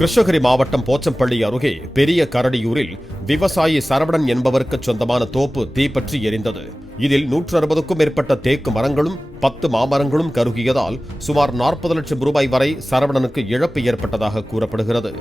கிருஷ்ணகிரி மாவட்டம் போச்சம்பள்ளி அருகே பெரிய கரடியூரில் விவசாயி சரவணன் என்பவருக்கு சொந்தமான தோப்பு தீப்பற்றி எரிந்தது. இதில் 160க்கும் மேற்பட்ட தேக்கு மரங்களும் 10 மாமரங்களும் கருகியதால் சுமார் 40 லட்சம் ரூபாய் வரை சரவணனுக்கு இழப்பு ஏற்பட்டதாக கூறப்படுகிறது.